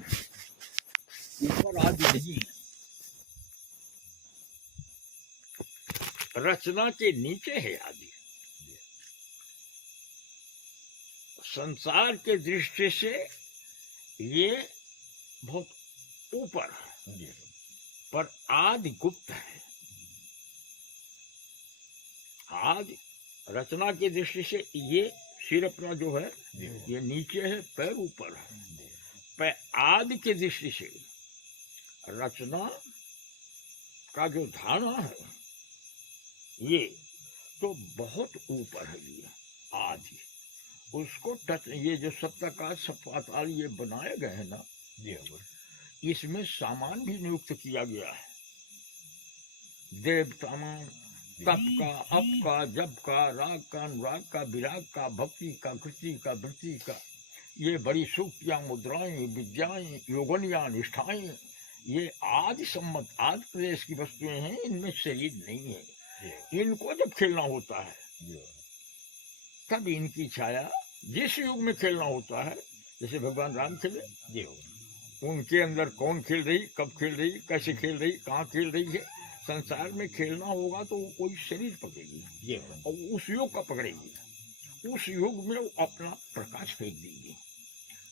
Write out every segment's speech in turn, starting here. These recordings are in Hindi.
आदि, ऊपर आदि नहीं है। रचना के नीचे है आदि। संसार के दृष्टि से ये बहुत ऊपर है, पर आदि गुप्त है। आदि रचना की दृष्टि से ये सिर अपना जो है ये नीचे है, पैर ऊपर है। पर आदि की दृष्टि से रचना का जो धारणा है ये तो बहुत ऊपर है। ये आदि उसको टच, ये जो सप्तकाश सप्ताताल ये बनाए गए हैं ना, इसमें सामान भी नियुक्त किया गया है। देव सामान, तप का, अप का, जप का, राग का, अनुराग का, विराग का, भक्ति का, कृति का, वृत्ति का, ये बड़ी सूक्तियां, मुद्राएं, विद्याएं, योगनियां, निष्ठाएं, ये आदि सम्मत आदि प्रदेश की वस्तुएं हैं। इनमें शरीर नहीं है। इनको जब खेलना होता है तब इनकी छाया जिस युग में खेलना होता है, जैसे भगवान राम खेले, उनके अंदर कौन खेल रही, कब खेल रही, कैसे खेल रही, कहाँ खेल रही है। संसार में खेलना होगा तो वो कोई शरीर पकड़ेगी और उस युग का पकड़ेगी। उस युग में वो अपना प्रकाश फेंक देगी।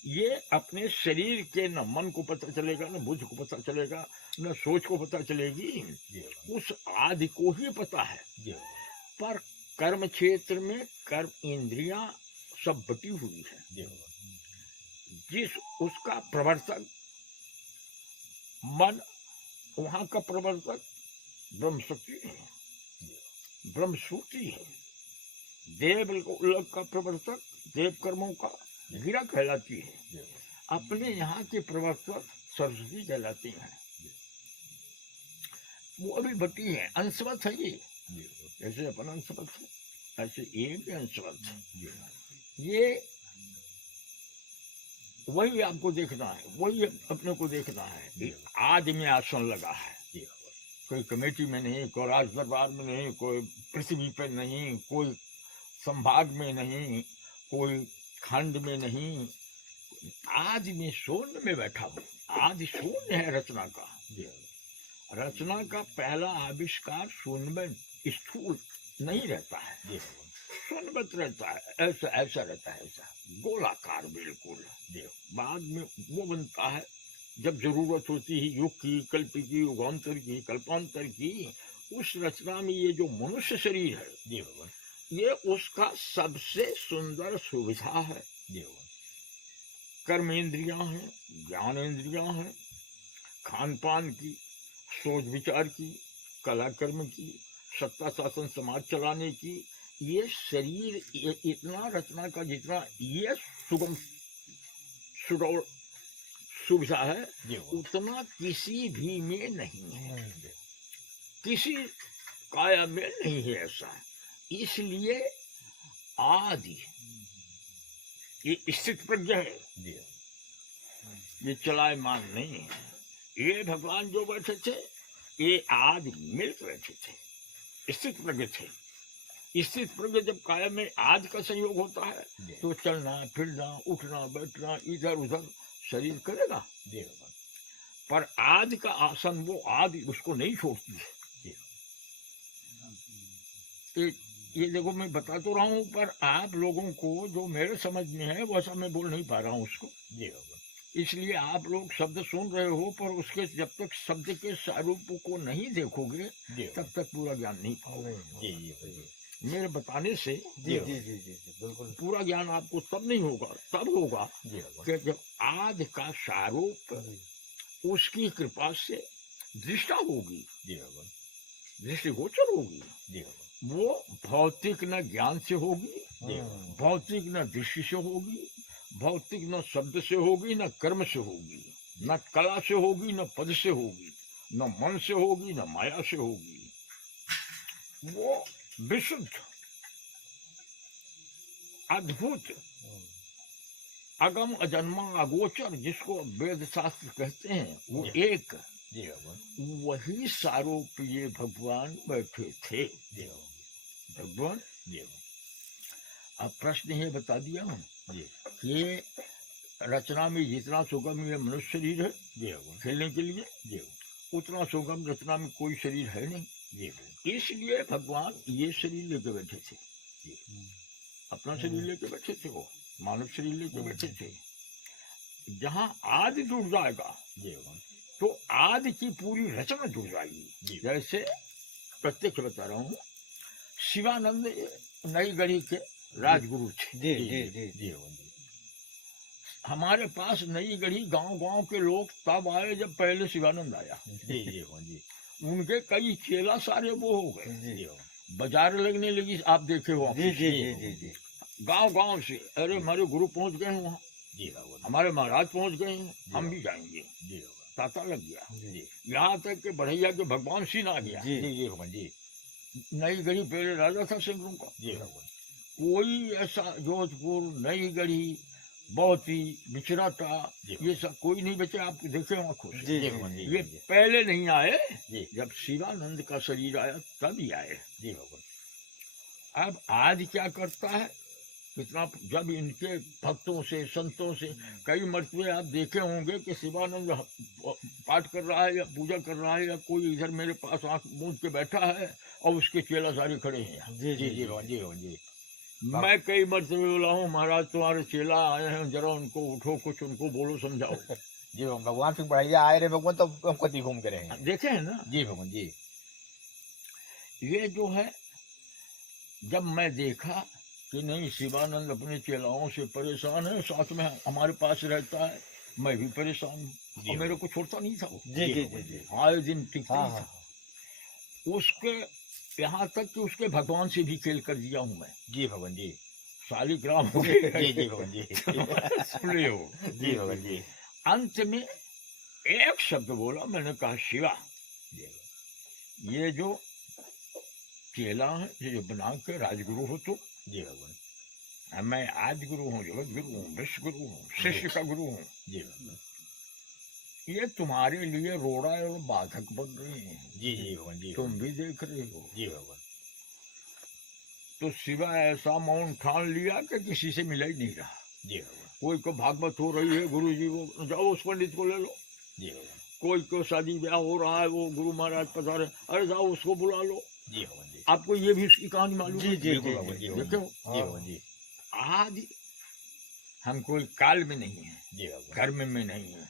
ये अपने शरीर के न मन को पता चलेगा, न बुद्ध को पता चलेगा, न सोच को पता चलेगी। उस आदि को ही पता है। पर कर्म क्षेत्र में कर्म इंद्रियां सब बटी हुई है। जिस उसका प्रवर्तक मन, वहां का प्रवर्तक ब्रह्म शक्ति है, ब्रह्म सूची है। देव लोक का प्रवर्तक देव कर्मों का गिरा कहलाती है। अपने यहाँ के प्रवर्तक सरस्वती कहलाती हैं। वो अभी बटी है, अंशवत है ये। जैसे अपन अंशवत है ऐसे ये भी अंशवत है। ये वही आपको देखना है, वही अपने को देखना है। आज में आसन लगा है, कोई कमेटी में नहीं, कोई राज दरबार में नहीं, कोई पृथ्वी पर नहीं, कोई संभाग में नहीं, कोई खंड में नहीं। आज में शून्य में बैठा हूँ। आज शून्य है रचना का। रचना का पहला आविष्कार शून्य में स्थूल नहीं रहता है, शून्यवत रहता है। ऐसा ऐसा रहता है, ऐसा गोलाकार बिल्कुल। बाद में वो बनता है जब जरूरत होती है युग की, कल्प की, युगांतर की, कल्पांतर की। उस रचना में ये जो मनुष्य शरीर है ये उसका सबसे सुंदर सुविधा है। कर्म इंद्रियां हैं, ज्ञान इंद्रियां हैं, खान पान की, सोच विचार की, कला कर्म की, सत्ता शासन समाज चलाने की। ये शरीर इतना रचना का जितना ये सुगम सुडौल सुविधा है उतना किसी भी में नहीं है, किसी काया में नहीं है ऐसा। इसलिए आदि ये स्थित प्रज्ञ है, ये चलायमान नहीं है। ये भगवान जो बैठे थे ये आदि मिलकर बैठे थे, स्थित प्रज्ञ थे। स्थित प्रज्ञ जब काया में आदि का संयोग होता है तो चलना फिरना उठना बैठना इधर उधर शरीर करेगा। पर आदि का आसन वो आदि उसको नहीं छोड़ती है। ये देखो मैं बता तो रहा हूँ, पर आप लोगों को जो मेरे समझ में है वैसा मैं बोल नहीं पा रहा हूँ उसको। इसलिए आप लोग शब्द सुन रहे हो, पर उसके जब तक शब्द के स्वरूप को नहीं देखोगे तब तक पूरा ज्ञान नहीं पाओगे। मेरे बताने से बिल्कुल पूरा ज्ञान आपको तब नहीं होगा, तब होगा कि जब आदि का स्वरूप उसकी कृपा से दृष्टा होगी, दृष्टिगोचर होगी। वो भौतिक न ज्ञान से होगी, भौतिक न दृष्टि से होगी, भौतिक न शब्द से होगी, न कर्म से होगी, न कला से होगी, न पद से होगी, न मन से होगी, न माया से होगी। वो विशुद्ध अद्भुत अगम अजन्मा अगोचर जिसको वेद शास्त्र कहते हैं, वो एक वही सारूप ये भगवान बैठे थे। भगवान अब प्रश्न ये बता दिया हूँ कि रचना में जितना सुगम ये मनुष्य शरीर है जी भगवान खेलने के लिए, जी उतना सुगम रचना में कोई शरीर है नहीं। जी इसलिए भगवान ये शरीर लेके बैठे थे, जी अपना शरीर लेके बैठे थे, वो मानव शरीर लेके बैठे थे। जहाँ आदि जुड़ जाएगा जी भगवान तो आदि की पूरी रचना जुड़ जाएगी। जी जैसे प्रत्यक्ष बता रहा हूँ, शिवानंद नई गढ़ी के राजगुरु थे। जी जी जी जी भगवान जी हमारे पास नई गढ़ी गांव गांव के लोग तब आए जब पहले शिवानंद आया। जी जी भगवान जी उनके कई चेला सारे वो हो गए, जी भगवान बाजार लगने लगी, आप देखे हो जी जी जी जी जी गांव गांव से, अरे हमारे गुरु पहुंच गए हैं वहाँ, जी भगवान हमारे महाराज पहुंच गए हैं, हम भी जाएंगे। जी भगवान ताता लग गया, जी यहाँ तक कि बढ़ैया के भगवान सिंह आ गया। जी जी भगवान जी नई गढ़ी पहले राजा था सिंगरों का। जी भगवान कोई ऐसा जोधपुर, नई गढ़ी, बहुती, बिचराटा, जी। ये सब कोई नहीं बचे, आप देखे आंखों से। जी भगवान जी ये पहले नहीं आए, जी जब शिवानंद का शरीर आया तब ही आए। जी भगवान अब आज क्या करता है, कितना जब इनके भक्तों से संतों से कई मरतबे आप देखे होंगे कि शिवानंद पाठ कर रहा है या पूजा कर रहा है या कोई इधर मेरे पास आंख मूंद के बैठा है और उसके चेला सारे खड़े हैं यहाँ। जी जी जी भगवान जी भगवान जी मैं कई मरतबे बोला हूँ, महाराज तुम्हारे चेला आए हैं, जरा उनको उठो, कुछ उनको बोलो, समझाओ। जी भगवान फिर बढ़िया आए रहे भगवान, तो हमको दी घूम के रहे देखे है ना। जी भगवान जी ये जो है, जब मैं देखा कि नहीं शिवानंद अपने चेलाओं से परेशान है, साथ में हमारे पास रहता है, मैं भी परेशान हूँ और मेरे को छोड़ता नहीं था वो। जी जी जी जी आए दिन टिकता हाँ ही हाँ था। उसके यहाँ तक कि उसके भगवान से भी खेल कर दिया हूँ मैं। जी भगवान जी शालिग्राम हो जी गए। जी भगवान जी सुन ले हो। जी भगवान जी अंत में एक शब्द बोला, मैंने कहा शिवा, ये जो चेला है, ये जो बना के राजगुरु हो तुम, जी भगवान मैं आदि गुरु हूँ, जगत गुरु हूँ, विश्व गुरु हूँ, शिष्य का गुरु हूँ, जी भगवान ये तुम्हारे लिए रोड़ा और बाधक बन रहे हैं। जी जी भगवान जी तुम भी देख रहे हो। जी भगवान तो शिवा ऐसा मौन ठान लिया कि किसी से मिला ही नहीं रहा। जी भगवान कोई को भागवत हो रही है, गुरु जी वो जाओ उस पंडित को ले लो। जी भगवान कोई को शादी ब्याह हो रहा है, वो गुरु महाराज पधारे, अरे जाओ उसको बुला लो। जी भगवान जी आपको ये भी उसकी कहानी मालूम जी है? जी जी भगवान जी देखो, जी भगवान जी आदि हम कोई काल में नहीं है, जी भगवान कर्म में नहीं है,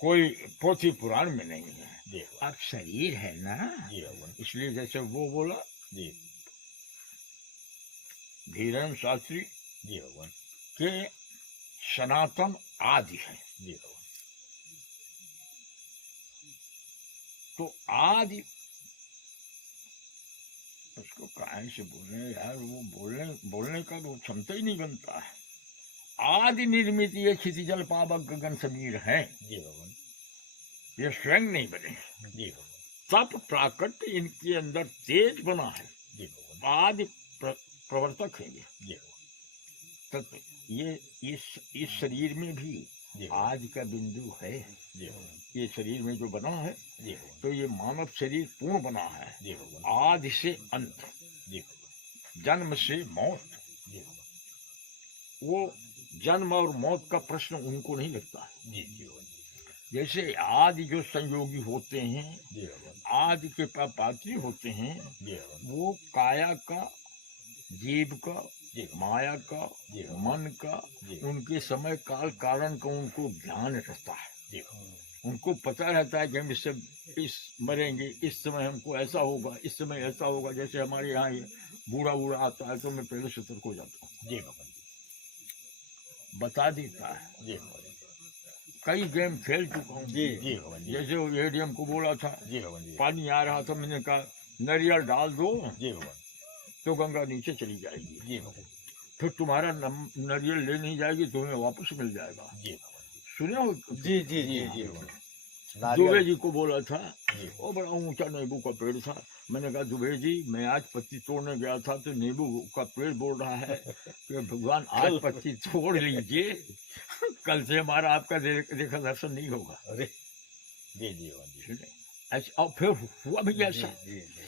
कोई पोथी पुराण में नहीं है। जी अब शरीर है ना, जी भगवान इसलिए जैसे वो बोला जी धीरेन्द्र शास्त्री जी भगवान के सनातन आदि है। जी भगवान तो आदि उसको कहाँ से बोले यार, वो बोलने का वो क्षमता ही नहीं बनता है। आदि निर्मित ये क्षितिजल पावक गगन समीर है, जी भगवान ये स्वयं नहीं बने। जी भगवान तप प्राकट्य इनके अंदर तेज बना है, जी भगवान आदि प्रवर्तक है ये। जी भगवान तत्व ये इस शरीर में भी जी आज का बिंदु है। जी भगवान ये शरीर में जो बना है, जी भगवान तो ये मानव शरीर पूर्ण बना है, जी भगवान आदि से अंत, जी भगवान जन्म से मौत। जी भगवान वो जन्म और मौत का प्रश्न उनको नहीं लगता है। जी जी भगवान जैसे आदि जो संयोगी होते हैं, जी भगवान आदि के पात्री होते हैं, जी भगवान वो काया का, जीव का, जी माया का, जी मन का, जी उनके समय काल कारण का उनको ज्ञान रहता है। जी उनको पता रहता है कि हम इस मरेंगे, इस समय हमको ऐसा होगा, इस समय ऐसा होगा। जैसे हमारे यहाँ ये बूढ़ा बूढ़ा आता है तो मैं पहले सतर्क हो जाता हूँ, जी भगवान बता देता है। जी भगवान कई गेम खेल चुका हूँ। जी जी भगवान जी जैसे वो एडीएम को बोला था, जी भगवान जी पानी आ रहा था, मैंने कहा नारियल डाल दो जी भगवान तो गंगा नीचे चली जाएगी, जी भगवान फिर तुम्हारा नारियल ले नहीं जाएगी, तुम्हें वापस मिल जाएगा। जी भगवान सुने हो? जी जी जी जी भगवान दुबे जी को बोला था, जी वो बड़ा ऊंचा नींबू का पेड़ था। मैंने कहा दुबे जी, मैं आज पत्ती तोड़ने गया था तो नींबू का पेड़ बोल रहा है कि भगवान आज पत्ती तोड़ लीजिए, कल से हमारा आपका देखा दर्शन नहीं होगा। अरे जी जी भगवान जी ऐसा और फिर हुआ भी ऐसा। जी जी